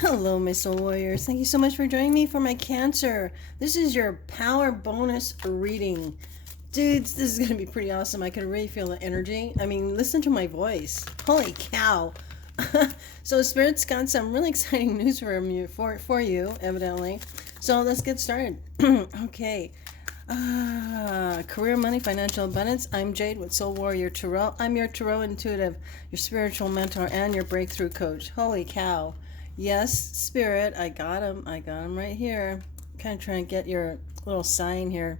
Hello, my soul warriors. Thank you so much for joining me for my Cancer. This is your power bonus reading. Dudes, this is going to be pretty awesome. I can really feel the energy. I mean, listen to my voice. Holy cow. So Spirit's got some really exciting news for you, evidently. So let's get started. Okay. Career, money, financial abundance. I'm Jade with Soul Warrior Tarot. I'm your Tarot intuitive, your spiritual mentor, and your breakthrough coach. Holy cow. Yes, Spirit, I got him. I got him right here. Kind of trying to get your little sign here.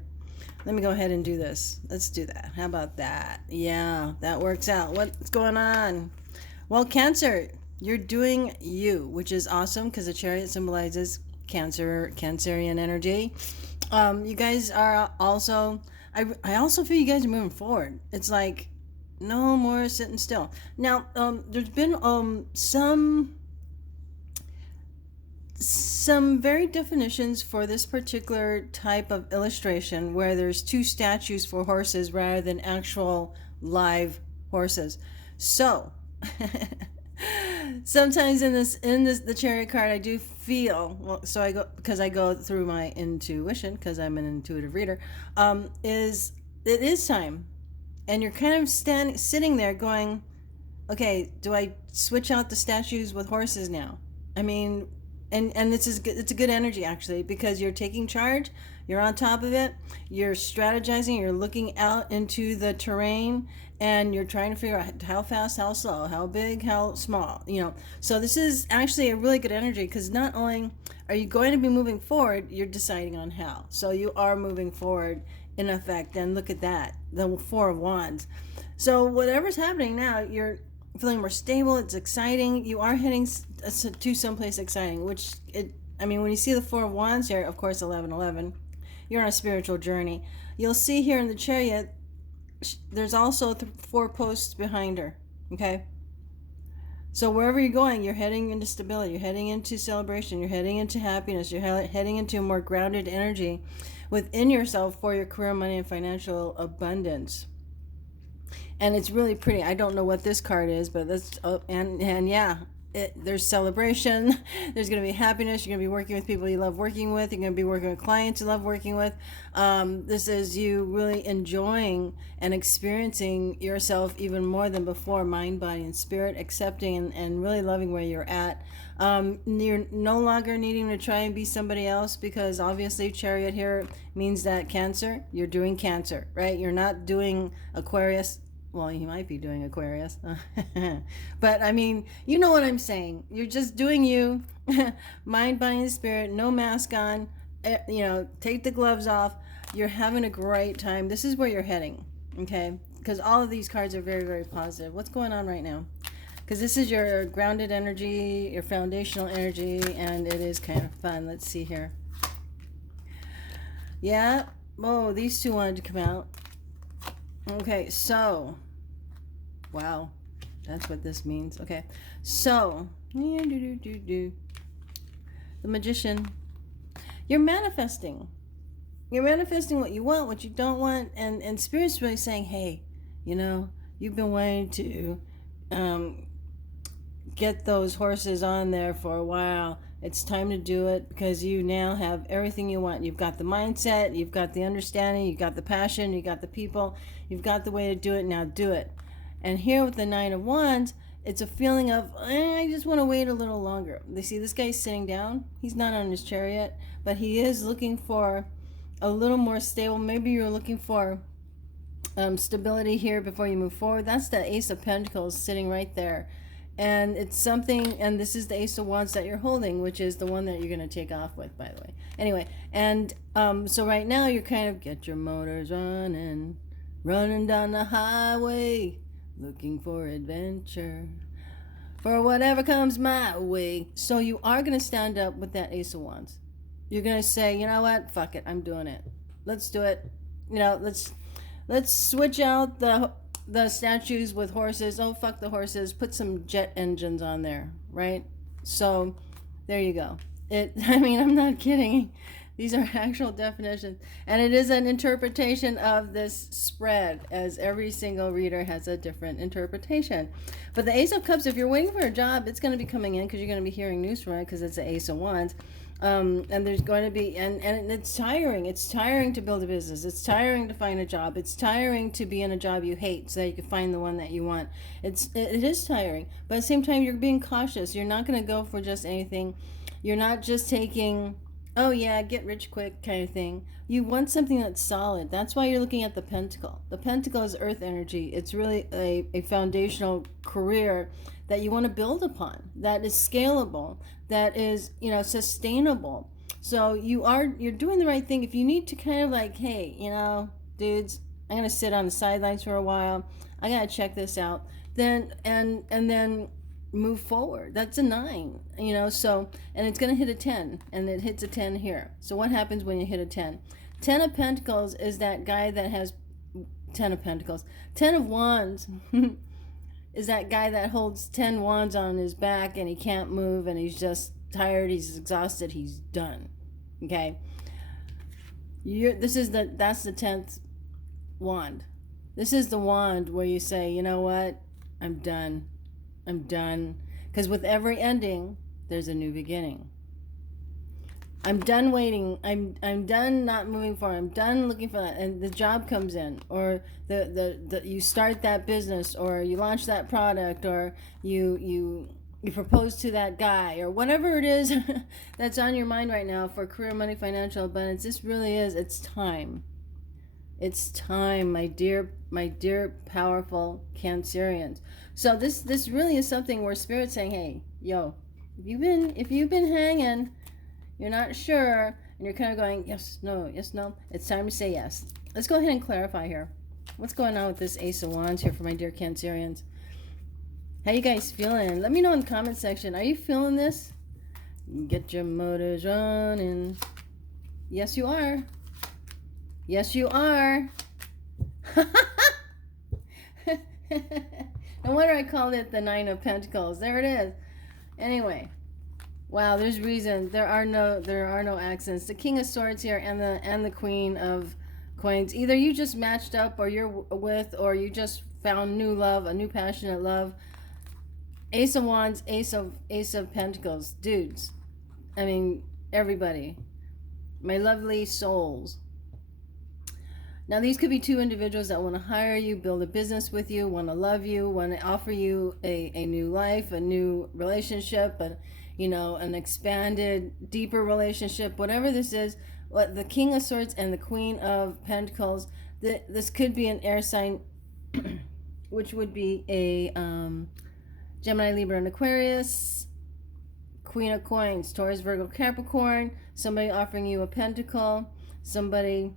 Let me go ahead and do this. Let's do that. How about that? Yeah, that works out. What's going on? Well, Cancer, you're doing you, which is awesome because the chariot symbolizes Cancerian energy. You guys are also, I also feel you guys are moving forward. It's like no more sitting still. Now, there's been some very definitions for this particular type of illustration where there's two statues for horses rather than actual live horses. So sometimes in this the chariot card I do feel, well, so I go because I go through my intuition because I'm an intuitive reader, is it is time, and you're kind of sitting there going, okay, do I switch out the statues with horses now? I mean, and it's a good energy actually, because you're taking charge, you're on top of it, you're strategizing, you're looking out into the terrain, and you're trying to figure out how fast, how slow, how big, how small, so this is actually a really good energy, because not only are you going to be moving forward, you're deciding on how. So you are moving forward in effect. And look at that, the Four of Wands. So whatever's happening now, you're feeling more stable. It's exciting. You are heading to someplace exciting, when you see the Four of Wands here, of course, 1111, you're on a spiritual journey. You'll see here in the chariot, there's also four posts behind her. Okay. So wherever you're going, you're heading into stability, you're heading into celebration, you're heading into happiness, you're heading into a more grounded energy within yourself for your career, money, and financial abundance. And it's really pretty. I don't know what this card is, but that's and yeah, there's celebration. There's going to be happiness. You're going to be working with people you love working with. You're going to be working with clients you love working with. This is you really enjoying and experiencing yourself even more than before, mind, body, and spirit, accepting and really loving where you're at. You're no longer needing to try and be somebody else, because obviously Chariot here means that Cancer, you're doing Cancer, right? You're not doing Aquarius. Well, you might be doing Aquarius. But I mean, you know what I'm saying. You're just doing you. Mind, body, and spirit. No mask on. Take the gloves off. You're having a great time. This is where you're heading. Okay? Because all of these cards are very, very positive. What's going on right now? Because this is your grounded energy, your foundational energy, and it is kind of fun. Let's see here. Yeah. Oh, these two wanted to come out. Okay, so, wow, that's what this means. Okay, so, the Magician, you're manifesting. You're manifesting what you want, what you don't want, and Spirit's really saying, hey, you've been wanting to get those horses on there for a while. It's time to do it, because you now have everything you want. You've got the mindset, you've got the understanding, you've got the passion, you've got the people, you've got the way to do it. Now do it. And here with the Nine of Wands, it's a feeling of, I just want to wait a little longer. They see this guy's sitting down. He's not on his chariot, but he is looking for a little more stable. Maybe you're looking for stability here before you move forward. That's the Ace of Pentacles sitting right there. And it's something, and this is the Ace of Wands that you're holding, which is the one that you're going to take off with, by the way. Anyway, and so right now you're kind of, get your motors running down the highway, looking for adventure, for whatever comes my way. So you are going to stand up with that Ace of Wands. You're going to say, you know what, fuck it, I'm doing it. Let's do it. Let's switch out the statues with horses. Oh, fuck the horses. Put some jet engines on there, right? So there you go. I'm not kidding. These are actual definitions. And it is an interpretation of this spread, as every single reader has a different interpretation. But the Ace of Cups, if you're waiting for a job, it's going to be coming in because you're going to be hearing news from it because it's the Ace of Wands. And there's going to be, and it's tiring. It's tiring to build a business. It's tiring to find a job. It's tiring to be in a job you hate so that you can find the one that you want. It is tiring. But at the same time, you're being cautious. You're not going to go for just anything. You're not just taking, oh yeah, get rich quick kind of thing. You want something that's solid. That's why you're looking at the pentacle. The pentacle is earth energy. It's really a foundational career that you want to build upon, that is scalable, that is, sustainable. So you're doing the right thing. If you need to kind of like, hey, dudes, I'm going to sit on the sidelines for a while. I got to check this out. Then, and then move forward. That's a 9, so, and it's going to hit a 10, and it hits a 10 here. So what happens when you hit a 10? 10 of Pentacles is that guy that has 10 of Pentacles. 10 of Wands is that guy that holds 10 wands on his back and he can't move and he's just tired, he's exhausted, he's done. Okay? That's the 10th wand. This is the wand where you say, you know what? I'm done. I'm done. Because with every ending, there's a new beginning. I'm done waiting. I'm done not moving forward. I'm done looking for that. And the job comes in, or the you start that business, or you launch that product, or you propose to that guy, or whatever it is that's on your mind right now for career, money, financial abundance. This really is. It's time. It's time, my dear, powerful Cancerians. So this really is something where Spirit's saying, hey, yo, if you've been hanging, you're not sure, and you're kind of going, yes, no, it's time to say yes. Let's go ahead and clarify here. What's going on with this Ace of Wands here for my dear Cancerians? How you guys feeling? Let me know in the comment section. Are you feeling this? Get your motors running. Yes, you are. Yes, you are. No wonder I called it the 9 of Pentacles. There it is. Anyway. Wow, there's reason. There are no accents. The King of Swords here and the Queen of Coins. Either you just matched up, or you're with, or you just found new love, a new passionate love. Ace of Wands, Ace of Pentacles, dudes. I mean, everybody, my lovely souls. Now, these could be two individuals that want to hire you, build a business with you, want to love you, want to offer you a new life, a new relationship, an expanded, deeper relationship, whatever this is. What the King of Swords and the Queen of Pentacles, this could be an air sign, which would be a Gemini, Libra, and Aquarius. Queen of Coins, Taurus, Virgo, Capricorn. Somebody offering you a pentacle. Somebody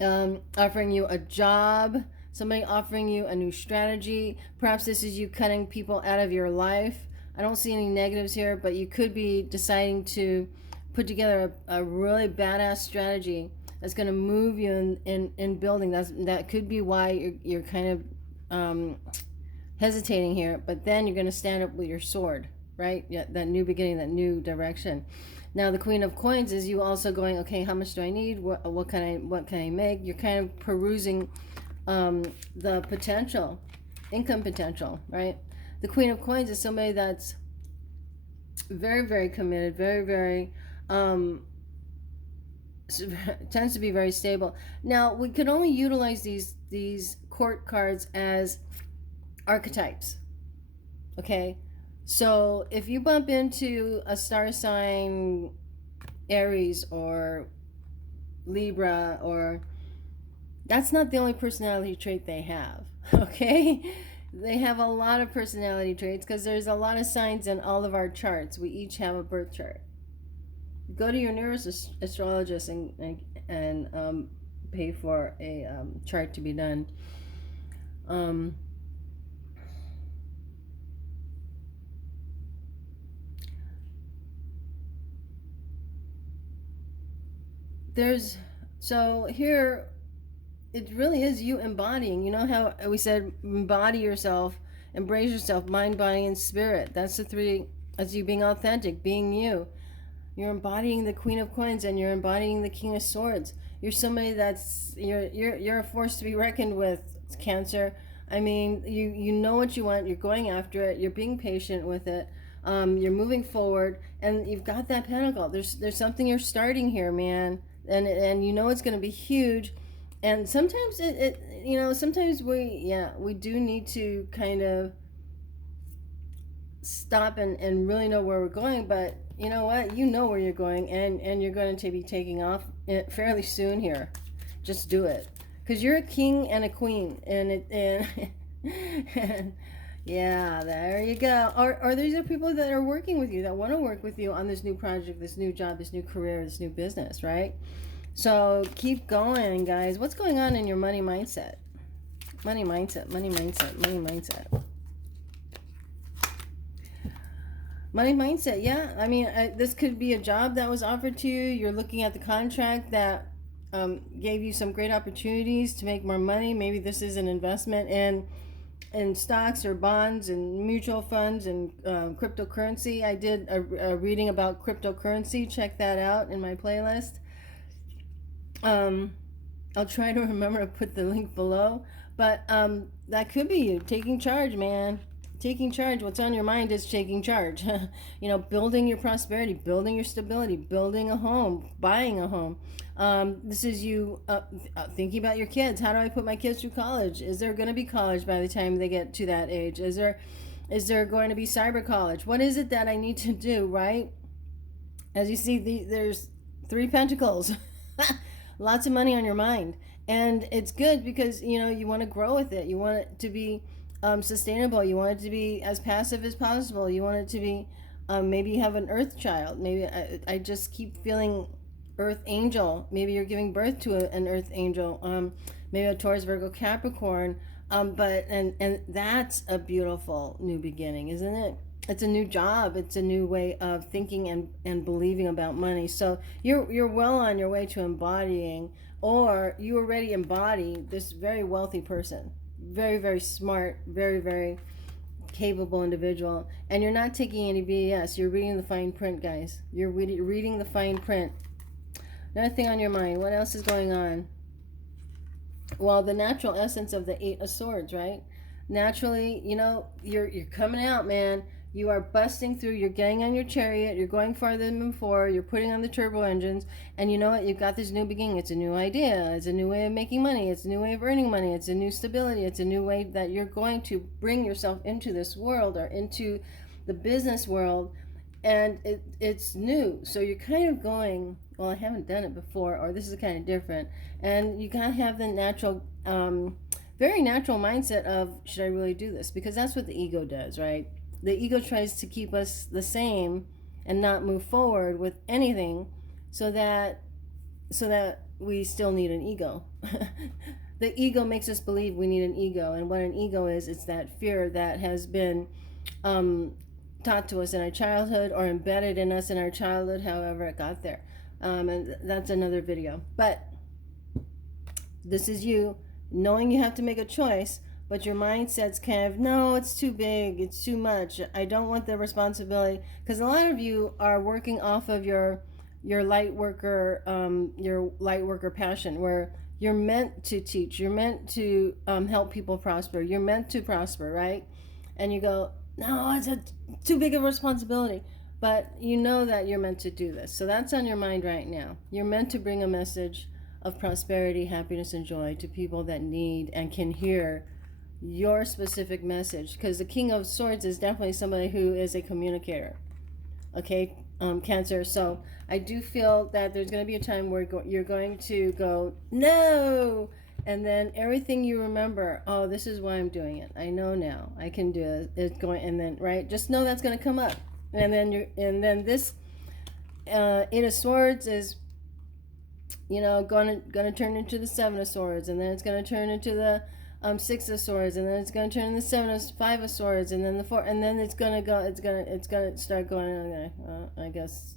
offering you a job. Somebody offering you a new strategy. Perhaps this is you cutting people out of your life. I don't see any negatives here, but you could be deciding to put together a really badass strategy that's going to move you in building. That could be why you're kind of hesitating here, but then you're going to stand up with your sword, right? Yeah, that new beginning, that new direction. Now, the Queen of Coins is you also going, okay, how much do I need? What can I make? You're kind of perusing the potential, income potential, right? The Queen of Coins is somebody that's very, very committed, very, very, tends to be very stable. Now, we could only utilize these court cards as archetypes, okay? So if you bump into a star sign, Aries or Libra, that's not the only personality trait they have, okay? They have a lot of personality traits because there's a lot of signs in all of our charts. We each have a birth chart. Go to your nearest astrologist and pay for a chart to be done. So here, it really is you embodying. You know how we said embody yourself, embrace yourself, mind, body, and spirit. That's the three. That's you being authentic, being you. You're embodying the Queen of Coins, and you're embodying the King of Swords. You're somebody that's you're a force to be reckoned with, Cancer. I mean, you know what you want. You're going after it. You're being patient with it. You're moving forward, and you've got that pentacle. There's something you're starting here, man, and you know it's going to be huge. And sometimes sometimes we do need to kind of stop and really know where we're going. But you know what? You know where you're going, and you're going to be taking off fairly soon here. Just do it, because you're a king and a queen, and yeah, there you go. Or these are people that are working with you, that want to work with you on this new project, this new job, this new career, this new business, right? So keep going, guys. What's going on in your money mindset? Money mindset, money mindset, money mindset. Money mindset, yeah. I mean, this could be a job that was offered to you. You're looking at the contract that gave you some great opportunities to make more money. Maybe this is an investment in stocks or bonds and mutual funds and cryptocurrency. I did a reading about cryptocurrency. Check that out in my playlist. I'll try to remember to put the link below. But that could be you taking charge, man. Taking charge. What's on your mind is taking charge. Building your prosperity, building your stability, building a home, buying a home. This is you thinking about your kids. How do I put my kids through college? Is there going to be college by the time they get to that age? Is there going to be cyber college? What is it that I need to do, right? As you see, there's 3 pentacles. Lots of money on your mind. And it's good because, you want to grow with it. You want it to be sustainable. You want it to be as passive as possible. You want it to be, maybe you have an earth child. Maybe I just keep feeling earth angel. Maybe you're giving birth to an earth angel. Maybe a Taurus, Virgo, Capricorn. But that's a beautiful new beginning, isn't it? It's a new job. It's a new way of thinking and believing about money. So you're well on your way to embodying, or you already embody this very wealthy person. Very, very smart, very, very capable individual. And you're not taking any BS. You're reading the fine print, guys. You're reading the fine print. Another thing on your mind. What else is going on? Well, the natural essence of the 8 of Swords, right? Naturally, you're coming out, man. You are busting through. You're getting on your chariot. You're going farther than before. You're putting on the turbo engines. And you know what? You've got this new beginning. It's a new idea. It's a new way of making money. It's a new way of earning money. It's a new stability. It's a new way that you're going to bring yourself into this world or into the business world. And it's new. So you're kind of going, well, I haven't done it before, or this is kind of different. And you kind of have the natural, very natural mindset of, should I really do this? Because that's what the ego does, right? The ego tries to keep us the same and not move forward with anything so that we still need an ego. The ego makes us believe we need an ego. And what an ego is, it's that fear that has been taught to us in our childhood or embedded in us in our childhood, however it got there. And that's another video. But this is you knowing you have to make a choice, but your mindset's kind of, no, it's too big, it's too much, I don't want the responsibility. Because a lot of you are working off of your light worker passion, where you're meant to teach, you're meant to help people prosper, you're meant to prosper, right? And you go, no, it's too big of a responsibility. But you know that you're meant to do this. So that's on your mind right now. You're meant to bring a message of prosperity, happiness, and joy to people that need and can hear your specific message. Because the King of Swords is definitely somebody who is a communicator. Okay, Cancer. So I do feel that there's going to be a time where you're going to go, no! And then everything you remember, oh, this is why I'm doing it. I know now. I can do it. It's going, and then, right? Just know that's going to come up. And then this 8 of Swords is, gonna turn into the 7 of Swords, and then it's gonna turn into the 6 of Swords, and then it's gonna turn into the 5 of Swords, and then the 4, and then it's gonna start going. I guess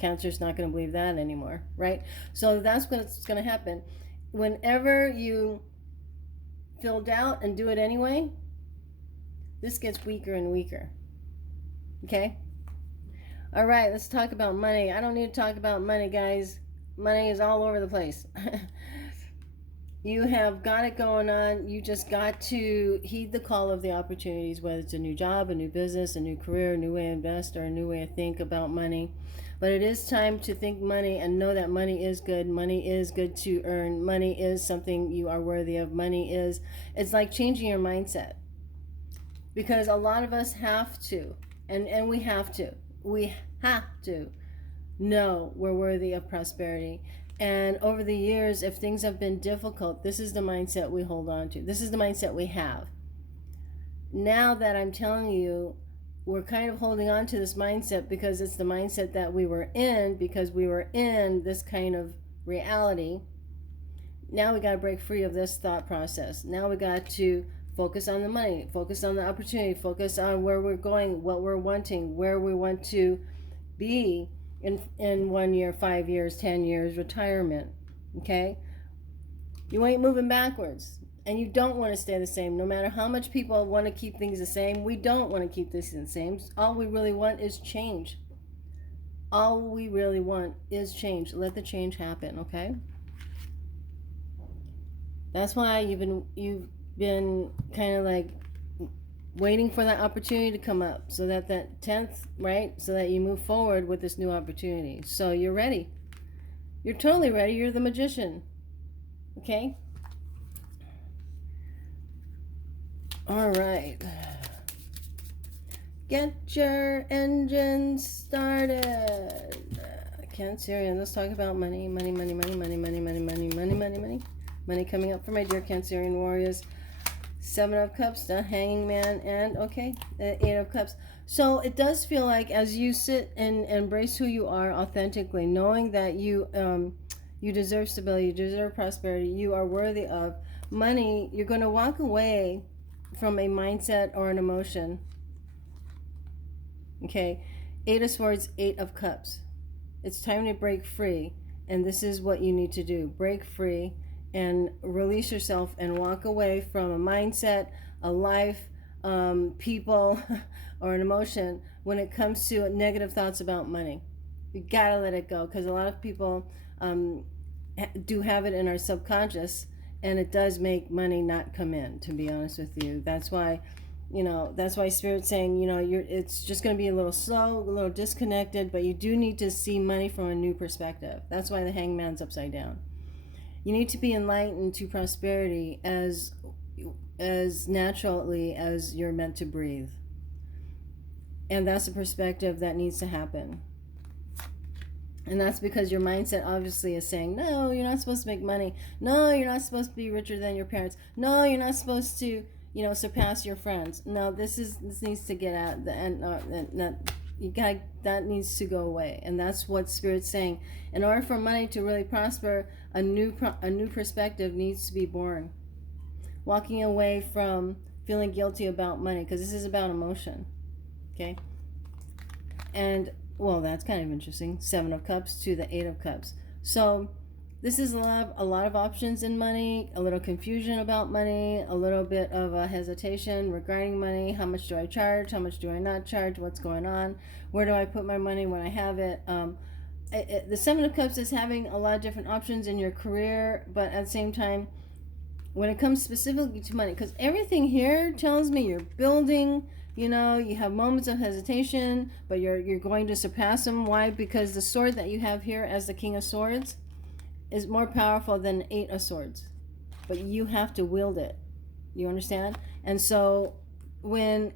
Cancer's not gonna believe that anymore, right? So that's what's gonna happen. Whenever you feel doubt and do it anyway, this gets weaker and weaker. Okay? All right, let's talk about money. I don't need to talk about money, guys. Money is all over the place. You have got it going on. You just got to heed the call of the opportunities, whether it's a new job, a new business, a new career, a new way to invest, or a new way to think about money. But it is time to think money and know that money is good. Money is good to earn. Money is something you are worthy of. Money is, it's like changing your mindset. Because a lot of us have to, and we have to know we're worthy of prosperity. And over the years, if things have been difficult, this is the mindset we hold on to. This is the mindset we have. Now that I'm telling you, we're kind of holding on to this mindset because it's the mindset that we were in, because we were in this kind of reality. Now we got to break free of this thought process. Now we got to focus on the money, focus on the opportunity, focus on where we're going, what we're wanting, where we want to be in 1 year, 5 years, 10 years, retirement. Okay? You ain't moving backwards. And you don't want to stay the same. No matter how much people want to keep things the same, we don't want to keep this the same. All we really want is change. All we really want is change. Let the change happen, okay? That's why you've been kind of like waiting for that opportunity to come up, so that 10th, right? So that you move forward with this new opportunity. So you're ready. You're totally ready. You're the magician. Okay? All right. Get your engine started. Cancerian, let's talk about money. Money coming up for my dear Cancerian warriors. 7 of Cups, the Hangman, and okay, the 8 of Cups. So it does feel like as you sit and embrace who you are authentically, knowing that you deserve stability, you deserve prosperity, you are worthy of money, you're going to walk away from a mindset or an emotion. Okay, 8 of Swords, 8 of Cups. It's time to break free, and this is what you need to do. Break free and release yourself and walk away from a mindset, a life, people, or an emotion when it comes to negative thoughts about money. You gotta let it go, because a lot of people do have it in our subconscious, and it does make money not come in, to be honest with you. That's why, that's why Spirit's saying, it's just going to be a little slow, a little disconnected, but you do need to see money from a new perspective. That's why the Hangman's upside down. You need to be enlightened to prosperity as naturally as you're meant to breathe. And that's the perspective that needs to happen. And that's because your mindset obviously is saying, no, you're not supposed to make money. No, you're not supposed to be richer than your parents. No, you're not supposed to, surpass your friends. No, this needs to get out. That needs to go away. And that's what Spirit's saying. In order for money to really prosper, a new perspective needs to be born. Walking away from feeling guilty about money, because this is about emotion. Okay? And well, that's kind of interesting. 7 of Cups to the 8 of Cups. So this is a lot of options in money, a little confusion about money, a little bit of a hesitation regarding money. How much do I charge? How much do I not charge? What's going on? Where do I put my money when I have it? The 7 of Cups is having a lot of different options in your career, but at the same time, when it comes specifically to money, because everything here tells me you're building. You have moments of hesitation, but you're going to surpass them. Why? Because the sword that you have here as the King of Swords is more powerful than the 8 of Swords. But you have to wield it. You understand? And so when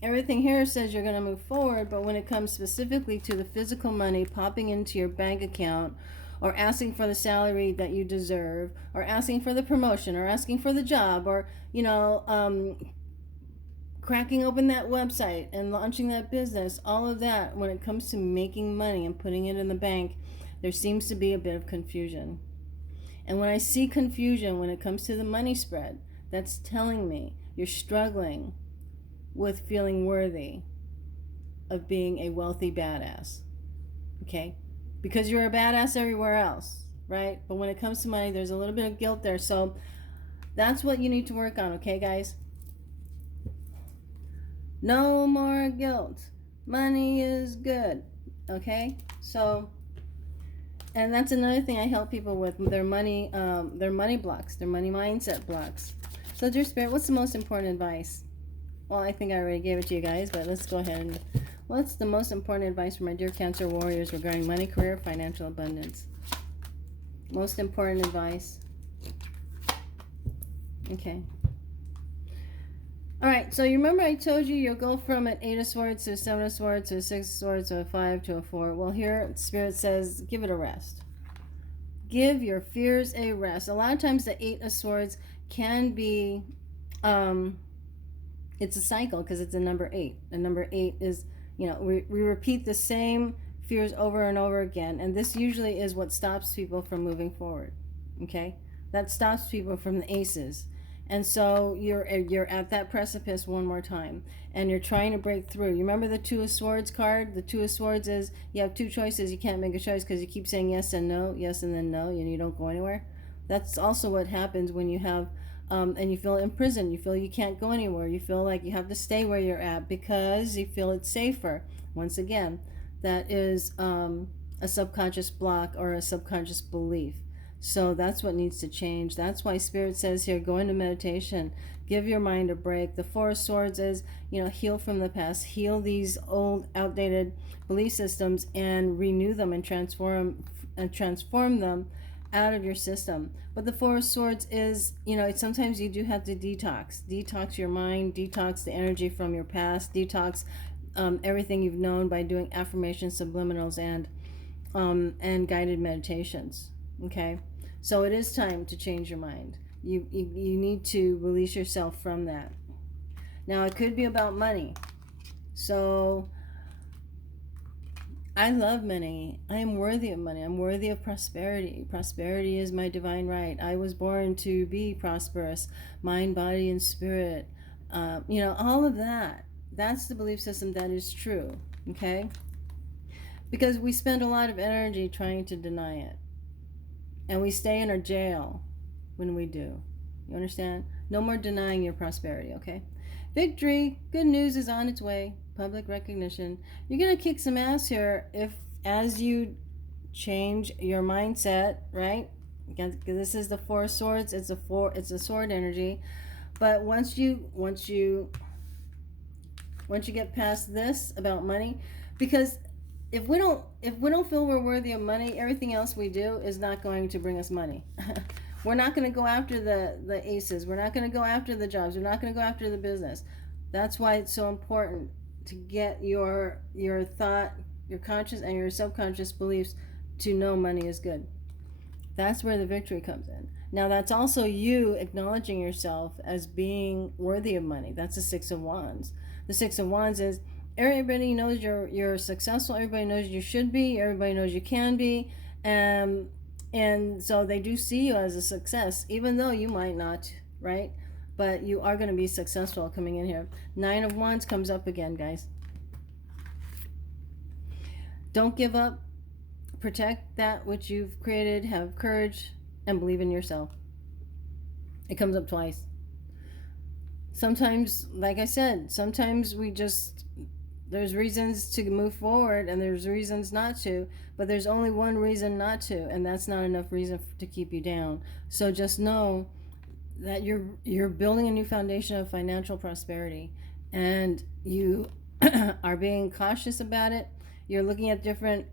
everything here says you're going to move forward, but when it comes specifically to the physical money popping into your bank account, or asking for the salary that you deserve, or asking for the promotion, or asking for the job, or, cracking open that website and launching that business, all of that, when it comes to making money and putting it in the bank, there seems to be a bit of confusion. And when I see confusion when it comes to the money spread, that's telling me you're struggling with feeling worthy of being a wealthy badass. Okay? Because you're a badass everywhere else, right? But when it comes to money, there's a little bit of guilt there. So that's what you need to work on, okay, guys? No more guilt. Money is good. Okay? So, and that's another thing I help people with, their money blocks, their money mindset blocks. So, dear Spirit, what's the most important advice? Well, I think I already gave it to you guys, but let's go ahead and what's the most important advice for my dear Cancer warriors regarding money, career, financial abundance? Most important advice. Okay. All right, so you remember I told you you'll go from an 8 of Swords to a 7 of Swords to a 6 of Swords to a 5 to a 4. Well, here Spirit says give it a rest. Give your fears a rest. A lot of times the 8 of Swords can be, it's a cycle because it's a number 8. And number 8 is, you know, we repeat the same fears over and over again. And this usually is what stops people from moving forward. Okay? That stops people from the aces. And so you're at that precipice one more time, and you're trying to break through. You remember the 2 of Swords card? The 2 of Swords is you have 2 choices. You can't make a choice because you keep saying yes and no, yes and then no, and you don't go anywhere. That's also what happens when you have, and you feel imprisoned. You feel you can't go anywhere. You feel like you have to stay where you're at because you feel it's safer. Once again, that is a subconscious block or a subconscious belief. So that's what needs to change. That's why Spirit says here, go into meditation, give your mind a break. The 4 of Swords is, you know, heal from the past, heal these old, outdated belief systems and renew them and transform them out of your system. But the 4 of Swords is, you know, sometimes you do have to detox your mind, detox the energy from your past, detox everything you've known by doing affirmations, subliminals, and guided meditations. Okay. So it is time to change your mind. You need to release yourself from that. Now, it could be about money. So, I love money. I am worthy of money. I'm worthy of prosperity. Prosperity is my divine right. I was born to be prosperous, mind, body, and spirit. You know, all of that. That's the belief system that is true. Okay? Because we spend a lot of energy trying to deny it. And we stay in our jail when we do. You understand? No more denying your prosperity, okay? Victory, good news is on its way. Public recognition. You're going to kick some ass here as you change your mindset, right? This is the 4 of Swords. It's a sword energy. But once you get past this about money, because if we don't feel we're worthy of money, everything else we do is not going to bring us money. We're not going to go after the aces. We're not going to go after the jobs. We're not going to go after the business. That's why it's so important to get your thought, your conscious and your subconscious beliefs to know money is good. That's where the victory comes in. Now, that's also you acknowledging yourself as being worthy of money. That's the 6 of Wands. The 6 of Wands is everybody knows you're successful. Everybody knows you should be. Everybody knows you can be. And so they do see you as a success, even though you might not, right? But you are going to be successful coming in here. 9 of Wands comes up again, guys. Don't give up. Protect that which you've created. Have courage and believe in yourself. It comes up twice. Sometimes, like I said, sometimes there's reasons to move forward and there's reasons not to, but there's only one reason not to, and that's not enough reason to keep you down. So just know that you're building a new foundation of financial prosperity, and you are being cautious about it. You're looking at different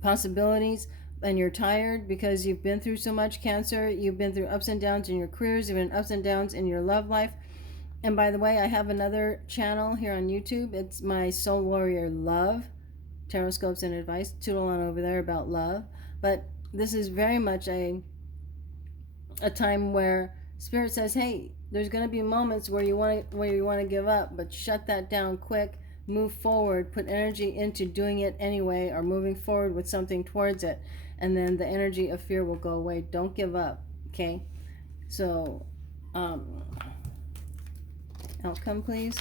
possibilities, and you're tired because you've been through so much, Cancer. You've been through ups and downs in your careers, you've been ups and downs in your love life. And by the way, I have another channel here on YouTube. It's my Soul Warrior Love, Tarot Scopes and Advice. Tootle on over there about love. But this is very much a time where Spirit says, hey, there's going to be moments where you want to give up, but shut that down quick. Move forward. Put energy into doing it anyway, or moving forward with something towards it. And then the energy of fear will go away. Don't give up. Okay? So, outcome, please.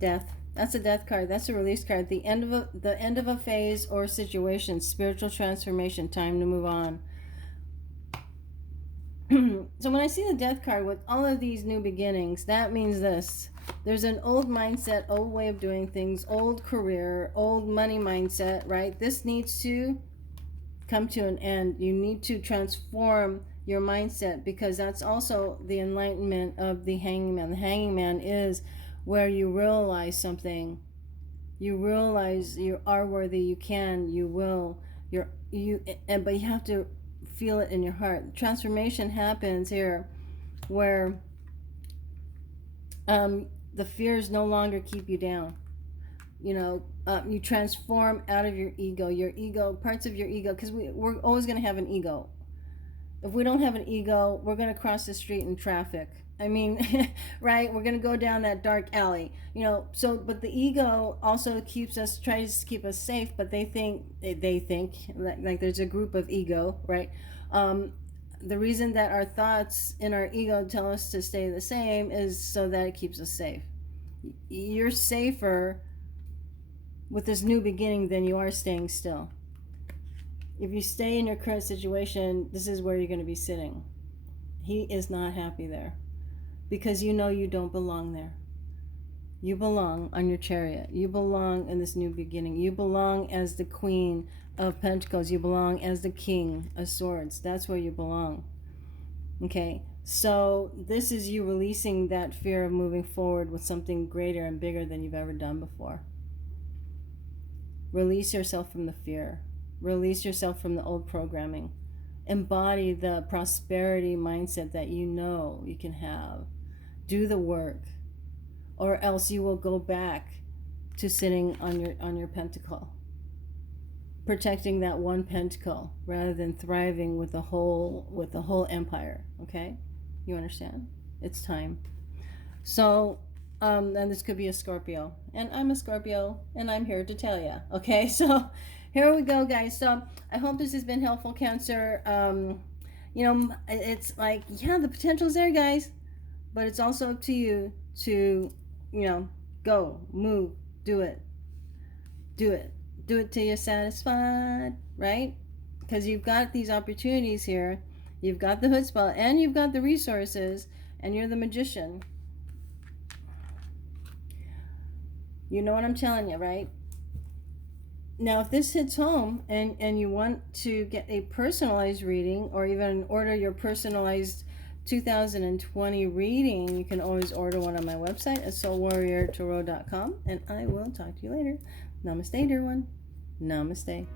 Death. That's a death card. That's a release card. The end of a phase or situation. Spiritual transformation. Time to move on. So when I see the death card with all of these new beginnings, that means this. There's an old mindset, old way of doing things, old career, old money mindset, right? This needs to come to an end. You need to transform your mindset, because that's also the enlightenment of the hangman. The hangman is where you realize something. You realize you are worthy, you can, you will, but you have to feel it in your heart. Transformation happens here where the fears no longer keep you down. You transform out of your ego, parts of your ego, because we're always going to have an ego. If we don't have an ego, we're going to cross the street in traffic. I mean, right? We're going to go down that dark alley, but the ego also tries to keep us safe, but they think like there's a group of ego, right? The reason that our thoughts in our ego tell us to stay the same is so that it keeps us safe. You're safer with this new beginning than you are staying still. If you stay in your current situation, this is where you're going to be sitting. He is not happy there, because you don't belong there. You belong on your chariot. You belong in this new beginning. You belong as the Queen of Pentacles. You belong as the King of Swords. That's where you belong. Okay, so this is you releasing that fear of moving forward with something greater and bigger than you've ever done before. Release yourself from the fear. Release yourself from the old programming. Embody the prosperity mindset that you can have. Do the work, or else you will go back to sitting on your pentacle, protecting that one pentacle rather than thriving with the whole empire. Okay, you understand? It's time. So and this could be a Scorpio, and I'm a Scorpio, and I'm here to tell you. Okay, so here we go, guys. So I hope this has been helpful, Cancer. It's like, yeah, the potential's there, guys, but it's also up to you to, go, move, do it till you're satisfied, right? Because you've got these opportunities here. You've got the chutzpah, and you've got the resources, and you're the magician. You know what I'm telling you, right? Now, if this hits home and you want to get a personalized reading, or even order your personalized 2020 reading, you can always order one on my website at soulwarriortarot.com, and I will talk to you later. Namaste, dear one. Namaste.